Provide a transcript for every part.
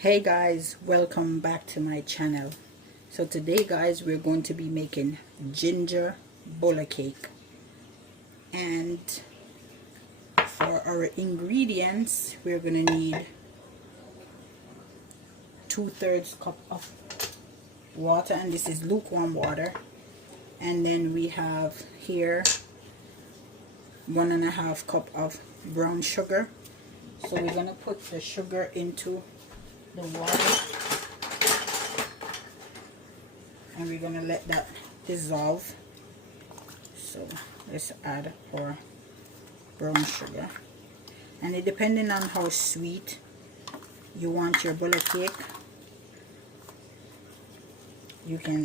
Hey guys, welcome back to my channel. So today guys, we're going to be making ginger Bulla cake, and for our ingredients we're going to need 2/3 cup of water, and this is lukewarm water. And then we have here 1.5 cup of brown sugar. So we're going to put the sugar into the water, and we're going to let that dissolve. So let's add our brown sugar, and it depending on how sweet you want your Bulla cake, you can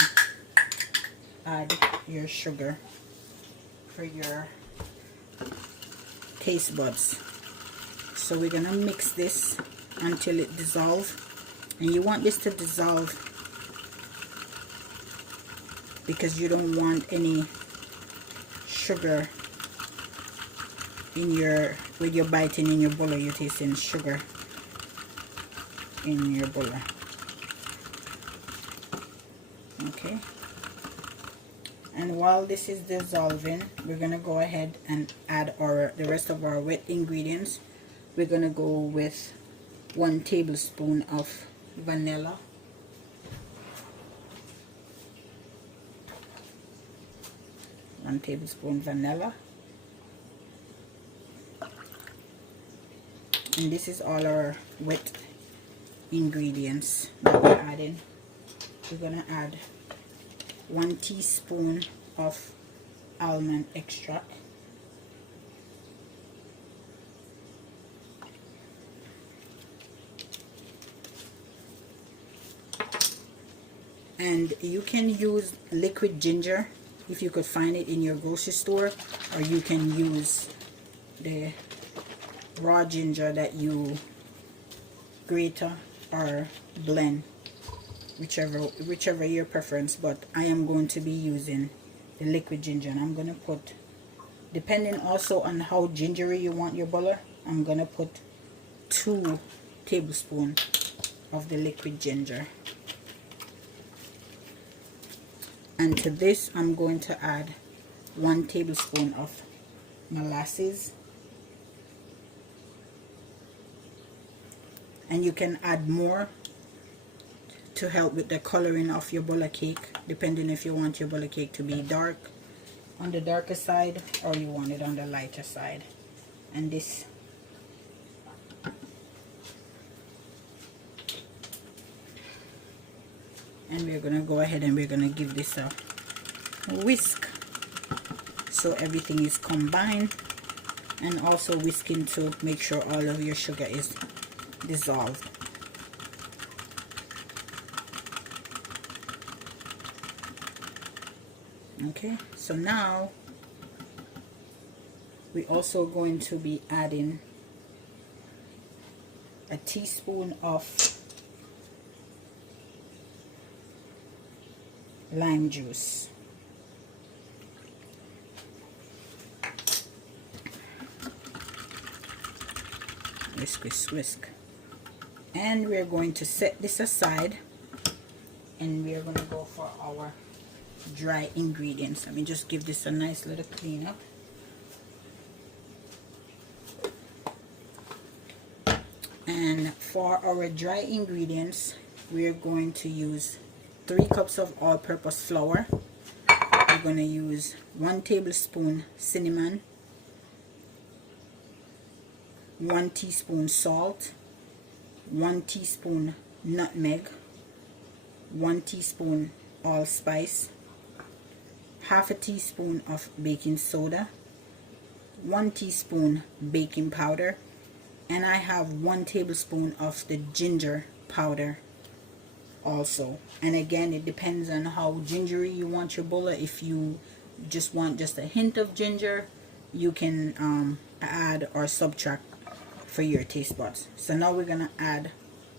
add your sugar for your taste buds. So we're gonna mix this until it dissolves, and you want this to dissolve because you don't want any sugar in your, when you're biting in your Bulla, you're tasting sugar in your Bulla. Okay, and while this is dissolving, we're gonna go ahead and add the rest of our wet ingredients. We're gonna go with 1 tablespoon of vanilla, and this is all our wet ingredients that we're adding. We're gonna add 1 teaspoon of almond extract, and you can use liquid ginger if you could find it in your grocery store, or you can use the raw ginger that you grate or blend, whichever your preference. But I am going to be using the liquid ginger, and I'm going to put, depending also on how gingery you want your Bulla, I'm going to put 2 tablespoons of the liquid ginger. And to this I'm going to add 1 tablespoon of molasses, and you can add more to help with the coloring of your Bulla cake, depending if you want your Bulla cake to be dark, on the darker side, or you want it on the lighter side. And this, and we're gonna go ahead and we're gonna give this a whisk so everything is combined, and also whisking to make sure all of your sugar is dissolved. Okay, so now we're also going to be adding a teaspoon of lime juice. Whisk. And we're going to set this aside, and we're going to go for our dry ingredients. Let me just give this a nice little clean up. And for our dry ingredients, we're going to use 3 cups of all-purpose flour. We're going to use 1 tablespoon cinnamon, 1 teaspoon salt, 1 teaspoon nutmeg, 1 teaspoon allspice, half a teaspoon of baking soda, 1 teaspoon baking powder, and I have 1 tablespoon of the ginger powder also. And again, it depends on how gingery you want your Bulla. If you just want just a hint of ginger, you can add or subtract for your taste buds. So now we're gonna add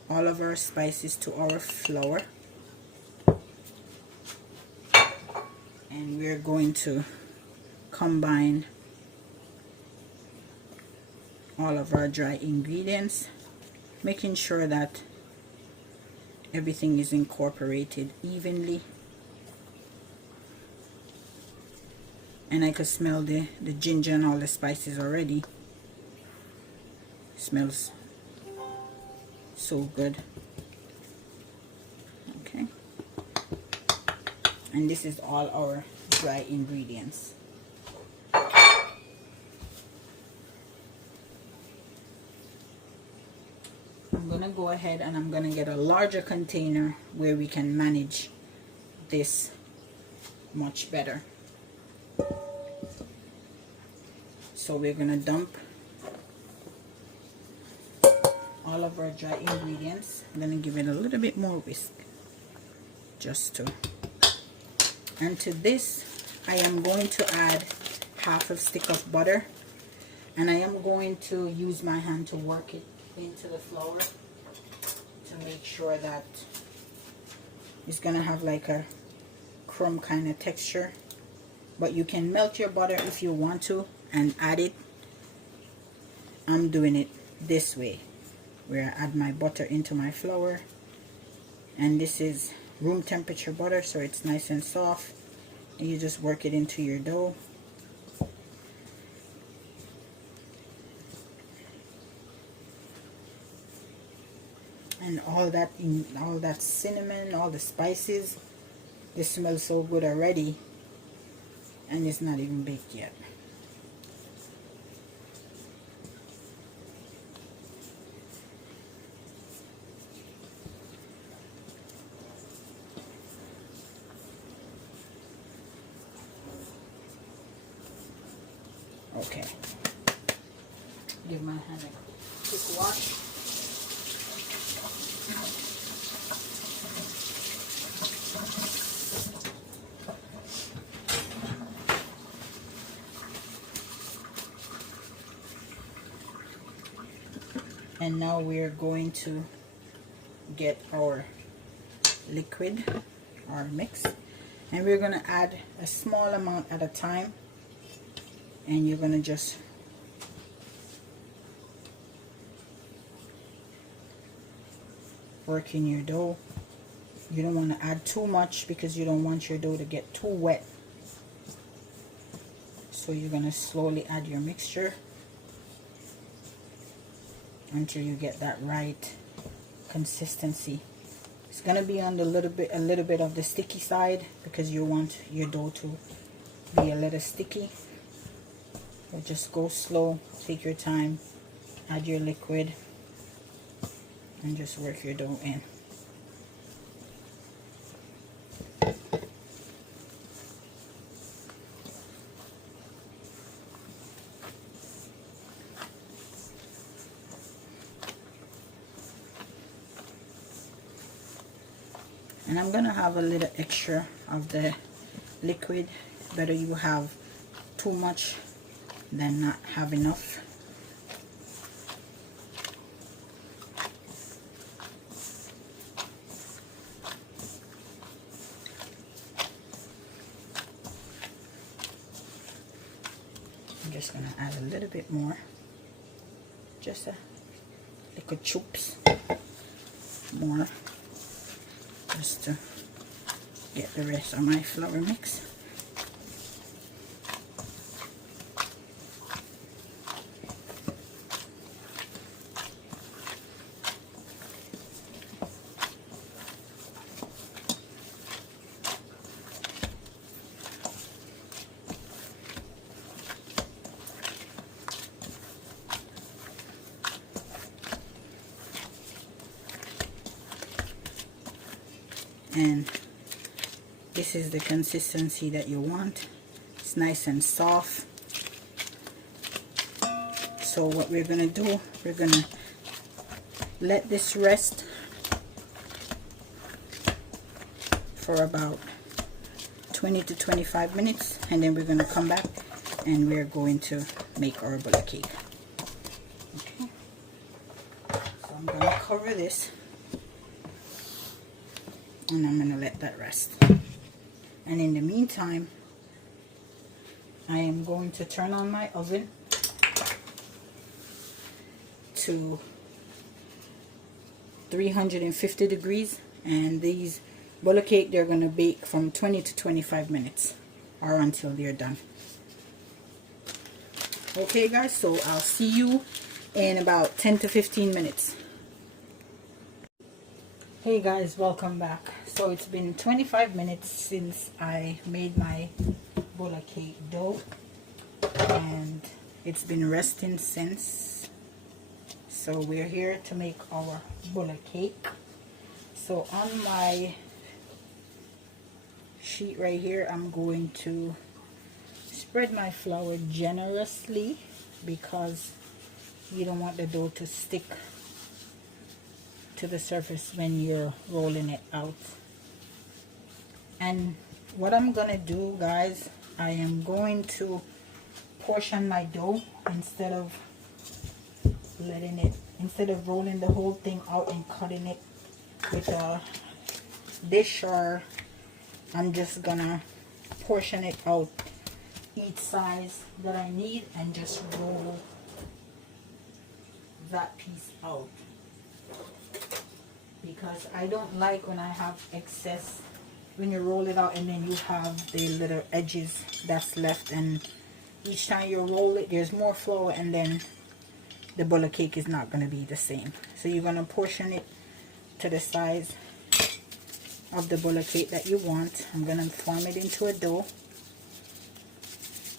all of our spices to our flour, and we're going to combine all of our dry ingredients, making sure that everything is incorporated evenly. And I could smell the ginger and all the spices already. Smells so good. Okay. And this is all our dry ingredients. I'm gonna go ahead and I'm gonna get a larger container where we can manage this much better. So we're gonna dump all of our dry ingredients. I'm gonna give it a little bit more whisk, just to. And to this, I am going to add half a stick of butter, and I am going to use my hand to work it into the flour to make sure that it's gonna have like a crumb kind of texture. But you can melt your butter if you want to and add it. I'm doing it this way, where I add my butter into my flour, and this is room temperature butter, so it's nice and soft, and you just work it into your dough. And all that cinnamon, all the spices, this smells so good already, and it's not even baked yet. Okay, give my hand a quick wash. And now we're going to get our liquid, our mix, and we're going to add a small amount at a time, and you're going to just work in your dough. You don't want to add too much because you don't want your dough to get too wet. So you're going to slowly add your mixture until you get that right consistency. It's going to be on the a little bit of the sticky side because you want your dough to be a little sticky. But just go slow, take your time, add your liquid, and just work your dough in. And I'm gonna have a little extra of the liquid. Better you have too much than not have enough. I'm just gonna add a little bit more, just a little choops more, just to get the rest of my flour mix. And this is the consistency that you want. It's nice and soft. So what we're gonna do, we're gonna let this rest for about 20 to 25 minutes, and then we're gonna come back and we're going to make our Bulla cake. Okay, so I'm gonna cover this, and I'm going to let that rest. And in the meantime, I am going to turn on my oven to 350 degrees, And these Bulla cake, they're going to bake from 20 to 25 minutes or until they're done. Okay guys, so I'll see you in about 10 to 15 minutes. Hey guys, welcome back. So it's been 25 minutes since I made my Bulla cake dough, and it's been resting since. So we're here to make our Bulla cake. So on my sheet right here, I'm going to spread my flour generously because you don't want the dough to stick to the surface when you're rolling it out. And what I'm gonna do, guys, I am going to portion my dough instead of rolling the whole thing out and cutting it with a dish, or I'm just gonna portion it out each size that I need and just roll that piece out, because I don't like when I have excess, when you roll it out and then you have the little edges that's left, and each time you roll it there's more flour and then the Bulla cake is not going to be the same. So you're going to portion it to the size of the Bulla cake that you want. I'm going to form it into a dough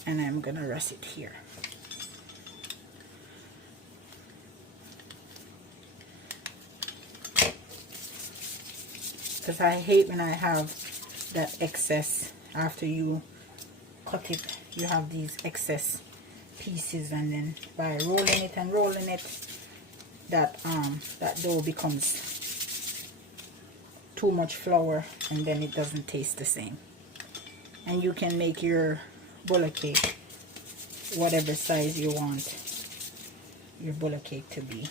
and I'm going to rest it here. Because I hate when I have that excess after you cut it. You have these excess pieces, and then by rolling it and rolling it, that dough becomes too much flour and then it doesn't taste the same. And you can make your Bulla cake whatever size you want your Bulla cake to be.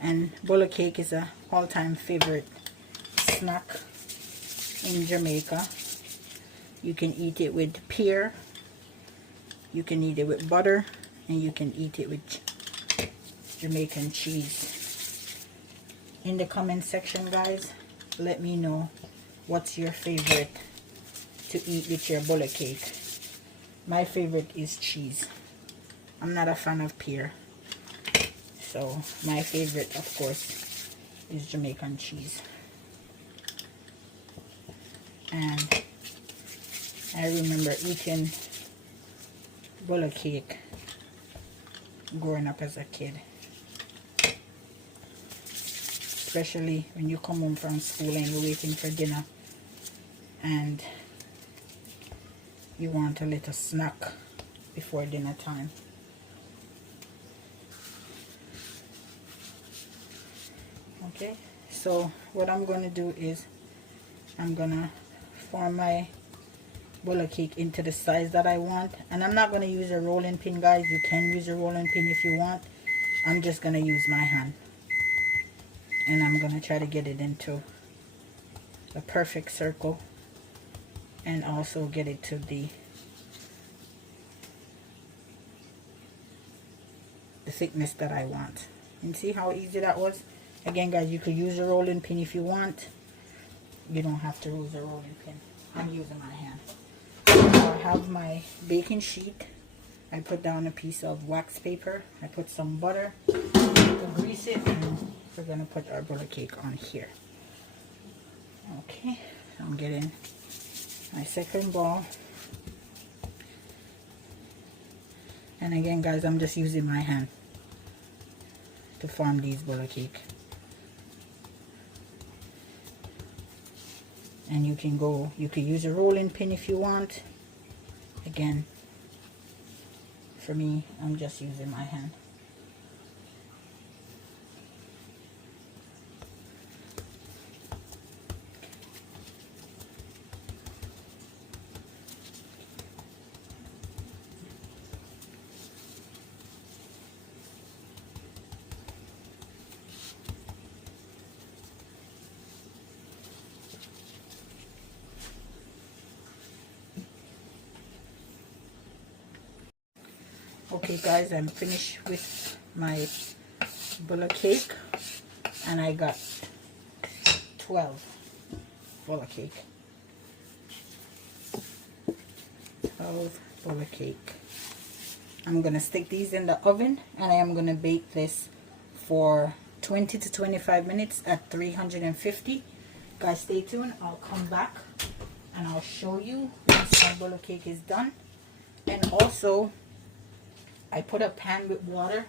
And Bulla cake is a all-time favorite snack in Jamaica. You can eat it with pear, you can eat it with butter, and you can eat it with Jamaican cheese. In the comment section, guys, let me know what's your favorite to eat with your Bulla cake. My favorite is cheese. I'm not a fan of pear. So my favorite, of course, is Jamaican cheese. And I remember eating Bulla cake growing up as a kid. Especially when you come home from school and you're waiting for dinner and you want a little snack before dinner time. Okay, so what I'm going to do is I'm going to form my Bulla cake into the size that I want. And I'm not going to use a rolling pin, guys. You can use a rolling pin if you want. I'm just going to use my hand. And I'm going to try to get it into a perfect circle. And also get it to the thickness that I want. And see how easy that was? Again, guys, you could use a rolling pin if you want. You don't have to use a rolling pin. I'm using my hand. Now I have my baking sheet. I put down a piece of wax paper. I put some butter to grease it, and we're going to put our Bulla cake on here. Okay, I'm getting my second ball. And again, guys, I'm just using my hand to form these Bulla cake. And you could use a rolling pin if you want. Again, for me, I'm just using my hand. Okay guys, I'm finished with my Bulla cake, and I got 12 Bulla cake. 12 Bulla cake. I'm gonna stick these in the oven, and I am gonna bake this for 20 to 25 minutes at 350. Guys, stay tuned. I'll come back and I'll show you once my Bulla cake is done. And also, I put a pan with water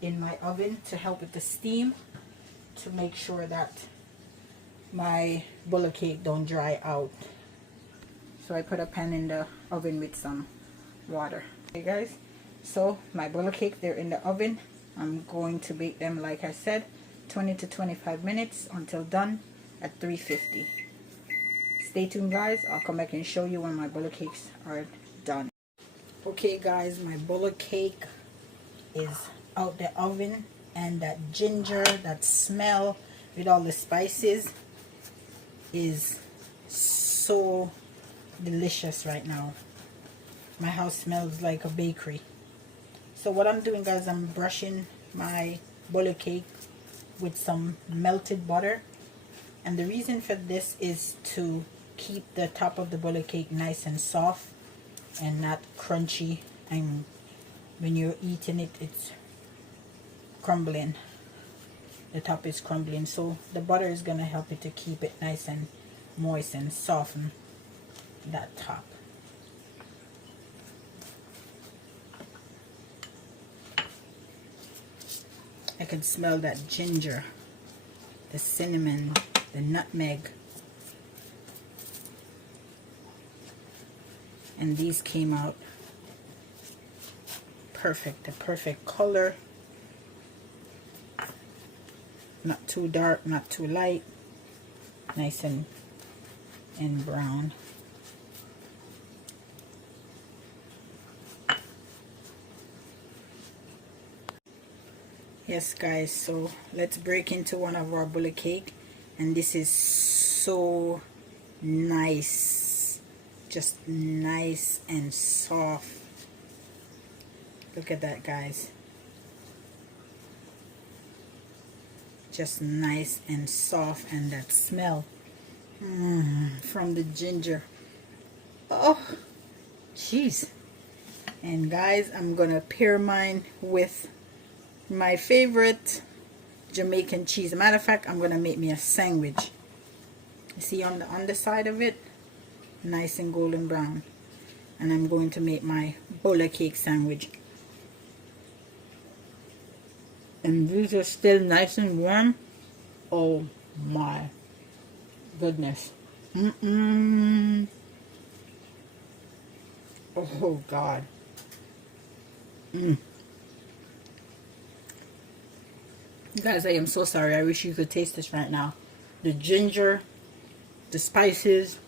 in my oven to help with the steam, to make sure that my Bulla cake don't dry out. So I put a pan in the oven with some water. Okay guys, so my Bulla cake, they're in the oven. I'm going to bake them, like I said, 20 to 25 minutes until done at 350. Stay tuned guys, I'll come back and show you when my Bulla cakes are done. Okay guys, my Bulla cake is out the oven, and that ginger, that smell with all the spices is so delicious right now. My house smells like a bakery. So what I'm doing guys, I'm brushing my Bulla cake with some melted butter, and the reason for this is to keep the top of the Bulla cake nice and soft and not crunchy, and when you're eating it, it's crumbling. The top is crumbling, so the butter is gonna help it to keep it nice and moist and soften that top. I can smell that ginger, the cinnamon, the nutmeg, and these came out perfect, the perfect color, not too dark, not too light, nice and brown. Yes guys, so let's break into one of our Bulla cake, and this is so nice, just nice and soft. Look at that guys, just nice and soft, and that smell from the ginger, oh jeez. And guys, I'm gonna pair mine with my favorite Jamaican cheese. As a matter of fact, I'm gonna make me a sandwich. You see on the underside of it, nice and golden brown, and I'm going to make my Bulla cake sandwich. And these are still nice and warm. Oh my goodness. Oh God. Guys, I am so sorry. I wish you could taste this right now. The ginger, the spices.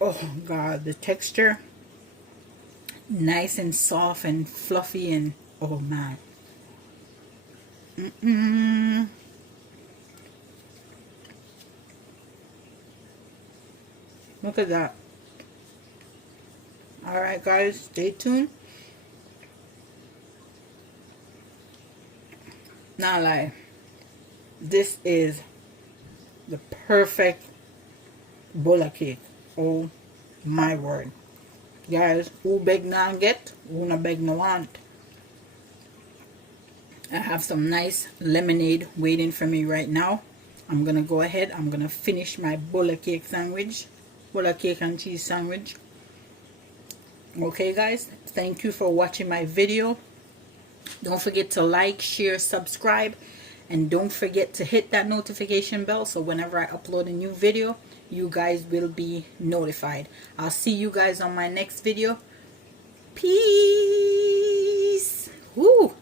Oh God, the texture. Nice and soft and fluffy, and oh man. Look at that. Alright guys, stay tuned. Not lie, this is the perfect Bulla cake. Oh my word. Guys, who beg now get, who not beg no want. I have some nice lemonade waiting for me right now. I'm gonna go ahead, I'm gonna finish my Bulla cake sandwich, Bulla cake and cheese sandwich. Okay guys, thank you for watching my video. Don't forget to like, share, subscribe, and don't forget to hit that notification bell so whenever I upload a new video, you guys will be notified. I'll see you guys on my next video. Peace. Woo.